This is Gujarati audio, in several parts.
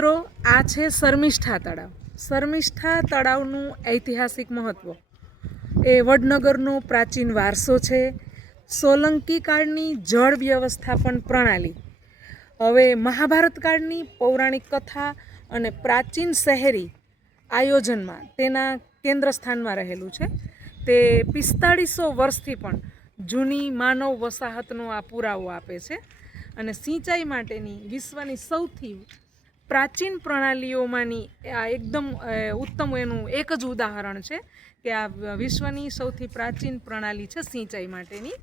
મિત્રો, આ છે શર્મિષ્ઠા તળાવ. શર્મિષ્ઠા તળાવનું ઐતિહાસિક મહત્ત્વ એ વડનગરનો પ્રાચીન વારસો છે. સોલંકી કાળની જળ વ્યવસ્થાપન પ્રણાલી. હવે મહાભારત કાળની પૌરાણિક કથા અને પ્રાચીન શહેરી આયોજનમાં તેના કેન્દ્ર સ્થાનમાં રહેલું છે. તે પિસ્તાળીસો વર્ષથી પણ જૂની માનવ વસાહતનો આ પુરાવો આપે છે અને સિંચાઈ માટેની વિશ્વની સૌથી પ્રાચીન પ્રણાલીઓમાંની આ એકદમ ઉત્તમ એનું એક જ ઉદાહરણ છે કે આ વિશ્વની સૌથી પ્રાચીન પ્રણાલી છે સિંચાઈ માટેની.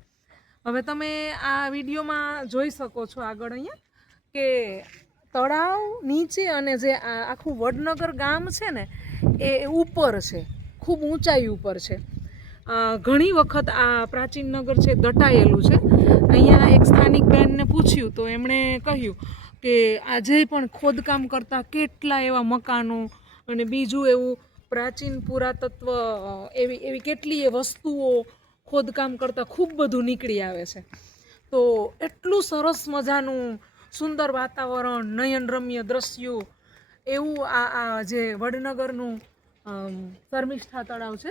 હવે તમે આ વિડીયોમાં જોઈ શકો છો આગળ અહીંયા કે તળાવ નીચે અને જે આખું વડનગર ગામ છે ને, એ ઉપર છે, ખૂબ ઊંચાઈ ઉપર છે. ઘણી વખત આ પ્રાચીન નગર છે દટાયેલું છે. અહીંયા એક સ્થાનિક બેનને પૂછ્યું તો એમણે કહ્યું કે આજે પણ ખોદકામ કરતા કેટલા એવા મકાનો અને બીજું એવું પ્રાચીન પુરાતત્વ એવી એવી કેટલીય વસ્તુઓ ખોદકામ કરતાં ખૂબ બધું નીકળી આવે છે. તો એટલું સરસ મજાનું સુંદર વાતાવરણ, નયનરમ્ય દ્રશ્યો, એવું આ આ જે વડનગરનું શર્મિષ્ઠા તળાવ છે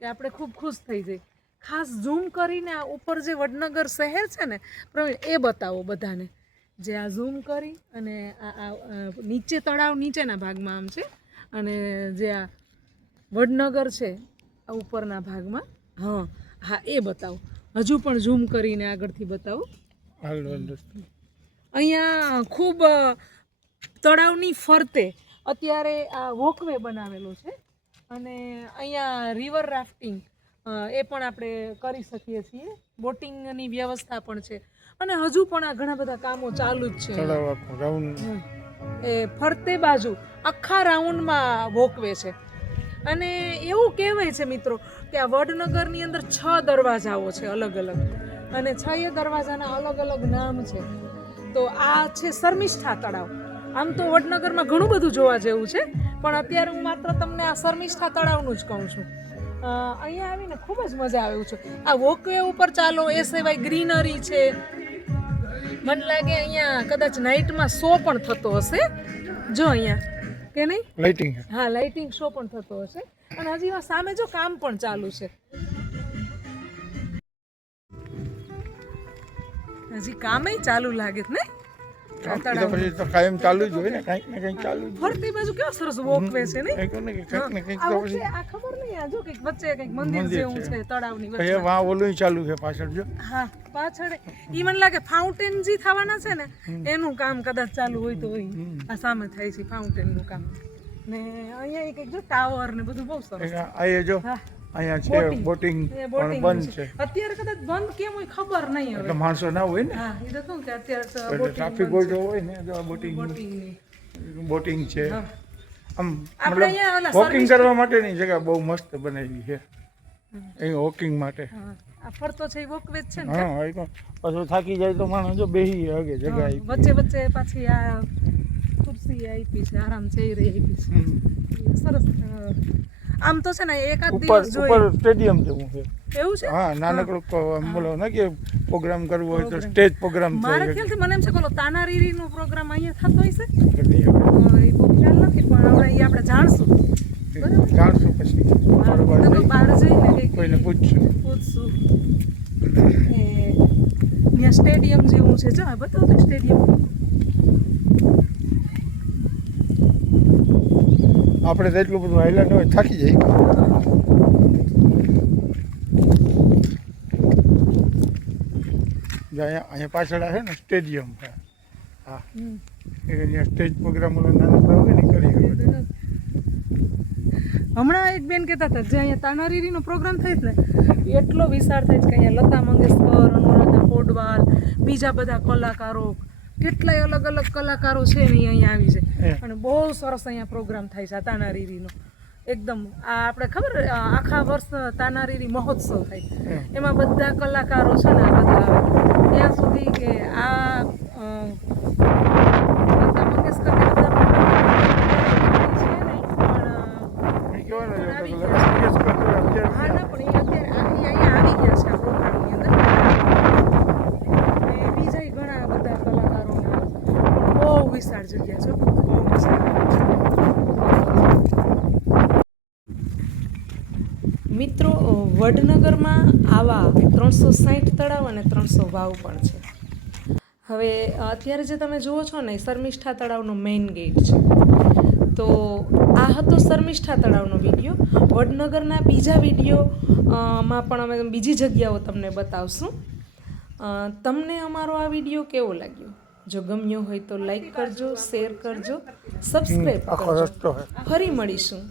કે આપણે ખૂબ ખુશ થઈ જઈ ખાસ ઝૂમ કરીને આ ઉપર જે વડનગર શહેર છે ને પ્રવીણ, એ બતાવો બધાને. જે આ ઝૂમ કરી અને આ આ નીચે તળાવ નીચેના ભાગમાં આમ છે અને જે આ વડનગર છે આ ઉપરના ભાગમાં. હા હા એ બતાવો. હજુ પણ ઝૂમ કરીને આગળથી બતાવો. અહીંયા ખૂબ તળાવની ફરતે અત્યારે આ વોકવે બનાવેલો છે અને અહીંયા રિવર રાફ્ટિંગ એ પણ આપણે કરી શકીએ છીએ. બોટિંગની વ્યવસ્થા પણ છે. અને હજુ પણ આ ઘણા બધા કામો ચાલુ જ છે. રાઉન્ડ એ ફરતે બાજુ આખા રાઉન્ડમાં વોકવે છે. અને એવું કહેવાય છે મિત્રો કે આ વડનગરની અંદર છ દરવાજાઓ છે અલગ અલગ. અને છ એ દરવાજાના અલગ અલગ નામ છે. તો આ છે શર્મિષ્ઠા તળાવ. આમ તો વડનગરમાં ઘણું બધું જોવા જેવું છે પણ અત્યારે હું માત્ર તમને આ શર્મિષ્ઠા તળાવનું જ કહું છું. અહીંયા આવીને ખૂબ જ મજા આવે છે. આ વોકવે ઉપર ચાલો એ સિવાય ગ્રીનરી છે મને લાગે અહીંયા કદાચ નાઇટમાં શો પણ થતો હશે. જો અહીંયા કે નહીં? લાઇટિંગ હા લાઇટિંગ શો પણ થતો હશે. અને હજી સામે જો કામ પણ ચાલુ છે. હજી કામે ચાલુ લાગે ને? પછી તો કાયમ ચાલુ જ હોય ને કંઈક ને કંઈક ચાલુ ફરતી બાજુ કેવો સરસ વોકવે છે ને કંઈક ને કંઈક ને કંઈક તો પછી આ ખબર નહીં આ જો કંઈક વચ્ચે કંઈક મંદિર મંદિર જેવું છે. છે તળાવની પછી વચ્ચે વાં ઓલું ચાલુ છે પાછળ જો. હા પાછળ. ઈ મને લાગે ફાઉન્ટેન જે થવાના છે ને એનું કામ કદાચ ચાલુ હોય તો હોય. આ સામે થાય છે ફાઉન્ટેનનું કામ. ને અહીંયા એક જો ટાવર ને બધું બહુ સરસ આ જો. હા. અહીંયા છે બોટિંગ પણ બંધ છે. અત્યારે કદાચ બંધ કેમ હોય ખબર નહીં હવે. માણસો ના હોય ને? હા એ તો શું કે અત્યારે તો ટ્રાફિક હોય તો હોય ને જો બોટિંગ. બોટિંગ છે. આમ આપણે અહીંયા વોકિંગ કરવા માટેની જગ્યા બહુ મસ્ત બનાવી છે. અહીં વોકિંગ માટે. આ ફરતો છે એ વોકવે જ છે ને હા એ તો પાછું થાકી જાય તો માણસ જો બેસી હગે જગ્યા. વચ્ચે વચ્ચે પાછી આ ખુરશી આપી છે આરામ છે રહી આપી છે. સરસ આમ તો છે ને એકાદ દિવસ દિવસ ઉપર સ્ટેડિયમ જેવું છે. એવું છે? હા નાનકડો બોલો ને કે પ્રોગ્રામ કરવો હોય તો સ્ટેજ પ્રોગ્રામ મારા ખ્યાલ ખ્યાલથી મને એમ છે કોલો ઓલો તાનારીરી નો પ્રોગ્રામ અહીંયા થતો હશે છે? ખ્યાલ નથી પણ હવે એ આપણે જાણશું. જાણશું પછી. બહાર જઈને કોઈને પૂછશું. પૂછશું. ત્યાં સ્ટેડિયમ જેવું છે. જો આ બતાવો સ્ટેડિયમ આપણે તો એટલું બધું હાઈલાન્ડ હોય થાકી જાય. અહીંયા અહીંયા પાછળ છે ને સ્ટેડિયમ છે. હા. અહીંયા સ્ટેજ પ્રોગ્રામ નાના હોય ને કરી હમણાં એક બેન કહેતા હતા જે અહીંયા તાનારીરીનો પ્રોગ્રામ થાય છે ને એટલો વિશાળ થાય છે કે અહીંયા લતા મંગેશકર અનુરાધા પોડવાલ બીજા બધા કલાકારો કેટલાય અલગ અલગ કલાકારો છે ને અહીંયા આવી છે. અને બહુ સરસ અહીંયા પ્રોગ્રામ થાય છે આ તાનારીરીનો એકદમ આ આપણે ખબર આખા વર્ષ તાનારીરી મહોત્સવ થાય. એમાં બધા કલાકારો છે ને આ બધા આવે ત્યાં સુધી કે આ અ, લતા મંગેશકર ને બધા પણ છે નહીં, પણ એ કહેવાનું છે આવી કે ગયા. લગ્ન કરતો હોય અત્યારે હા ના પણ એ અત્યારે આ- એ અહીંયા આવી ગયા છે આ પ્રોગ્રામની અંદર અને બીજા ઘણા બધા કલાકારો બહુ વિશાળ જગ્યા છે બહુ મજા આવે મિત્રો વડનગરમાં આવા ત્રણસો સાઠ તળાવ અને ત્રણસો વાવ પણ છે. હવે અત્યારે જે તમે જુઓ છો ને શર્મિષ્ઠા તળાવનો મેઇન ગેટ છે. તો આ હતો શર્મિષ્ઠા તળાવનો વીડિયો વડનગરના બીજા વીડિયો માં પણ અમે બીજી જગ્યાઓ તમને બતાવશું. તમને અમારો આ વીડિયો કેવો લાગ્યો? જો ગમ્યો હોય તો લાઈક કરજો શેર કરજો સબસ્ક્રાઈબ કરજો. ફરી મળીશું.